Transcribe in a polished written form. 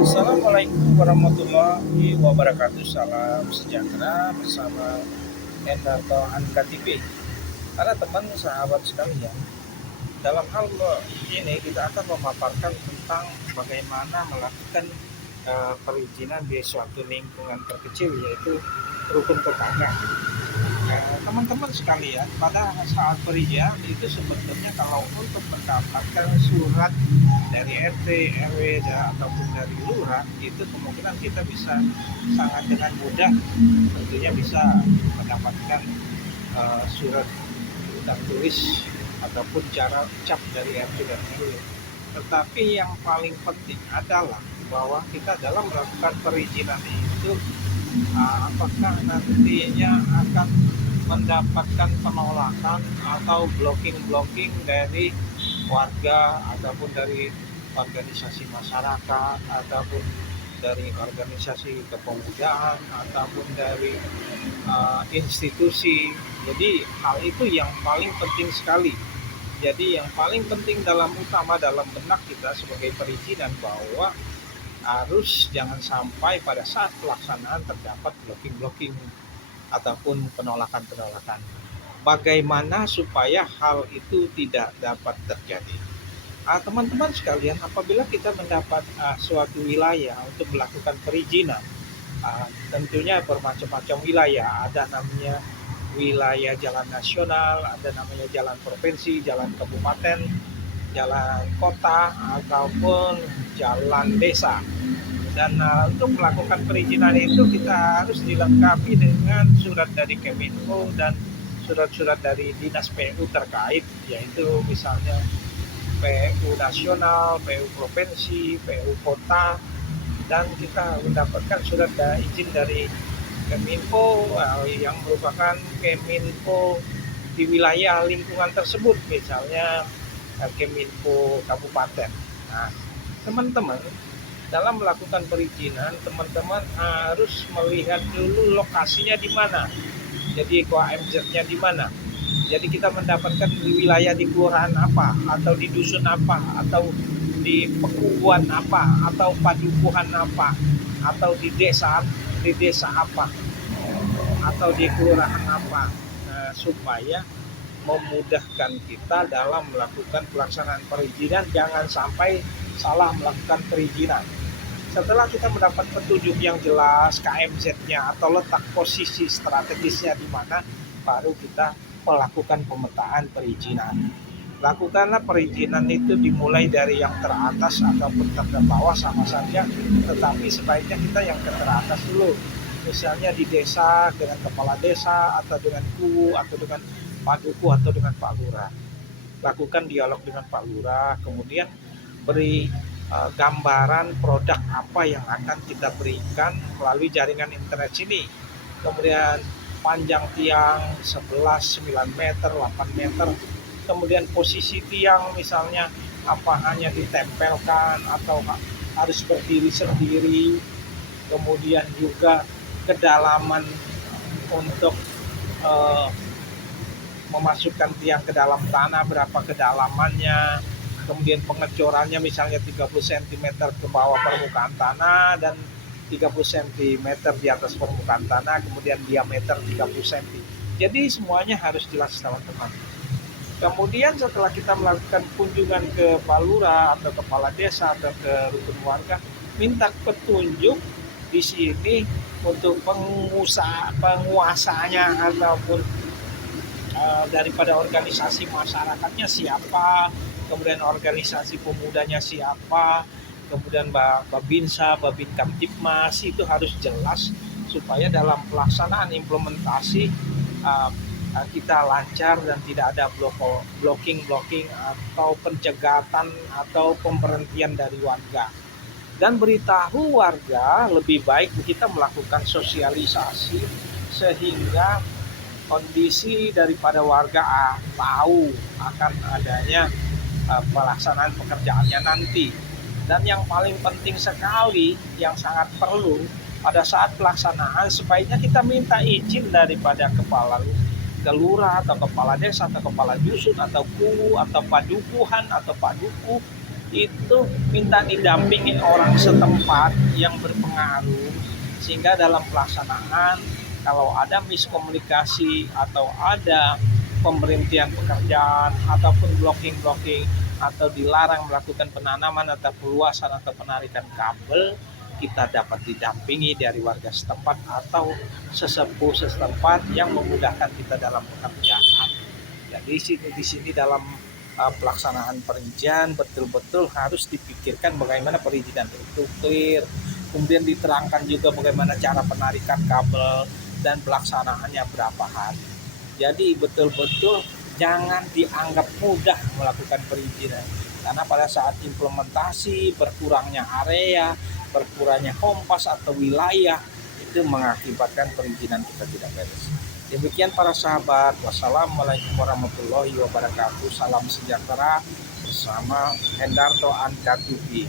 Assalamualaikum warahmatullahi wabarakatuh. Salam sejahtera bersama Hendarto Anka TV. Para teman sahabat sekalian, dalam hal ini kita akan memaparkan tentang bagaimana melakukan perizinan di suatu lingkungan terkecil, yaitu rukun tetangga. Teman-teman sekalian, pada saat perizinan itu sebetulnya kalau untuk mendapatkan surat dari RT, RW, ataupun dari lurah, itu kemungkinan kita bisa sangat dengan mudah tentunya bisa mendapatkan surat tulis ataupun cara ucap dari RT dan RW. Tetapi yang paling penting adalah bahwa kita dalam melakukan perizinan itu apakah nantinya akan mendapatkan penolakan atau blocking dari warga ataupun dari organisasi masyarakat ataupun dari organisasi kepemudaan ataupun dari institusi. Jadi hal itu yang paling penting sekali. Jadi yang paling penting utama dalam benak kita sebagai perizinan bahwa harus jangan sampai pada saat pelaksanaan terdapat blocking ataupun penolakan. Bagaimana supaya hal itu tidak dapat terjadi? Teman-teman sekalian, apabila kita mendapat suatu wilayah untuk melakukan perizinan, tentunya bermacam-macam wilayah. Ada namanya wilayah jalan nasional, ada namanya jalan provinsi, jalan kabupaten, jalan kota, ataupun jalan desa. Dan untuk melakukan perizinan itu kita harus dilengkapi dengan surat dari Kemenko dan surat-surat dari dinas PU terkait, yaitu misalnya PU nasional, PU provinsi, PU kota, dan kita mendapatkan surat izin dari Kemenko yang merupakan Kemenko di wilayah lingkungan tersebut, misalnya Kemenko kabupaten. Nah, teman-teman, dalam melakukan perizinan, teman-teman harus melihat dulu lokasinya di mana. Jadi KMZ-nya di mana. Jadi kita mendapatkan di wilayah di kelurahan apa, atau di dusun apa, atau di pekubuan apa, atau padukuhan apa, atau di desa apa, atau di kelurahan apa. Supaya memudahkan kita dalam melakukan pelaksanaan perizinan, jangan sampai salah melakukan perizinan. Setelah kita mendapat petunjuk yang jelas KMZ-nya atau letak posisi strategisnya di mana, baru kita melakukan pemetaan perizinan. Lakukanlah perizinan itu dimulai dari yang teratas ataupun terbawah sama saja, tetapi sebaiknya kita yang teratas dulu. Misalnya di desa dengan kepala desa, atau dengan KU, atau dengan Paduku, atau dengan Pak Lurah. Lakukan dialog dengan Pak Lurah, kemudian beri gambaran produk apa yang akan kita berikan melalui jaringan internet sini. Kemudian panjang tiang 11, 9 meter, 8 meter. Kemudian posisi tiang misalnya apa hanya ditempelkan atau harus berdiri sendiri. Kemudian juga kedalaman untuk memasukkan tiang ke dalam tanah, berapa kedalamannya. Kemudian pengecorannya misalnya 30 cm ke bawah permukaan tanah dan 30 cm di atas permukaan tanah, kemudian diameter 30 cm. Jadi semuanya harus jelas, teman-teman. Kemudian setelah kita melakukan kunjungan ke Pak Lurah atau kepala desa atau ke rukun warga, minta petunjuk di sini untuk penguasanya ataupun daripada organisasi masyarakatnya siapa, kemudian organisasi pemudanya siapa, kemudian Babinsa, Babin Kamtipmas, itu harus jelas supaya dalam pelaksanaan implementasi kita lancar dan tidak ada blocking atau pencegatan atau pemberhentian dari warga. Dan beritahu warga, lebih baik kita melakukan sosialisasi sehingga kondisi daripada warga tahu akan adanya pelaksanaan pekerjaannya nanti. Dan yang paling penting sekali, yang sangat perlu pada saat pelaksanaan, sebaiknya kita minta izin daripada kepala lurah atau kepala desa atau kepala dusun atau KU atau padukuhan atau paduku itu minta didampingin orang setempat yang berpengaruh, sehingga dalam pelaksanaan kalau ada miskomunikasi atau ada pemberhentian pekerjaan ataupun blocking atau dilarang melakukan penanaman atau perluasan atau penarikan kabel, kita dapat didampingi dari warga setempat atau sesepuh setempat yang memudahkan kita dalam pekerjaan. Jadi di sini dalam pelaksanaan perizinan betul-betul harus dipikirkan bagaimana perizinan itu clear, kemudian diterangkan juga bagaimana cara penarikan kabel dan pelaksanaannya berapa hari. Jadi betul-betul jangan dianggap mudah melakukan perizinan, karena pada saat implementasi berkurangnya area, berkurangnya kompas atau wilayah, itu mengakibatkan perizinan kita tidak beres. Demikian para sahabat, wassalamualaikum warahmatullahi wabarakatuh. Salam sejahtera bersama Hendarto Ankatubi.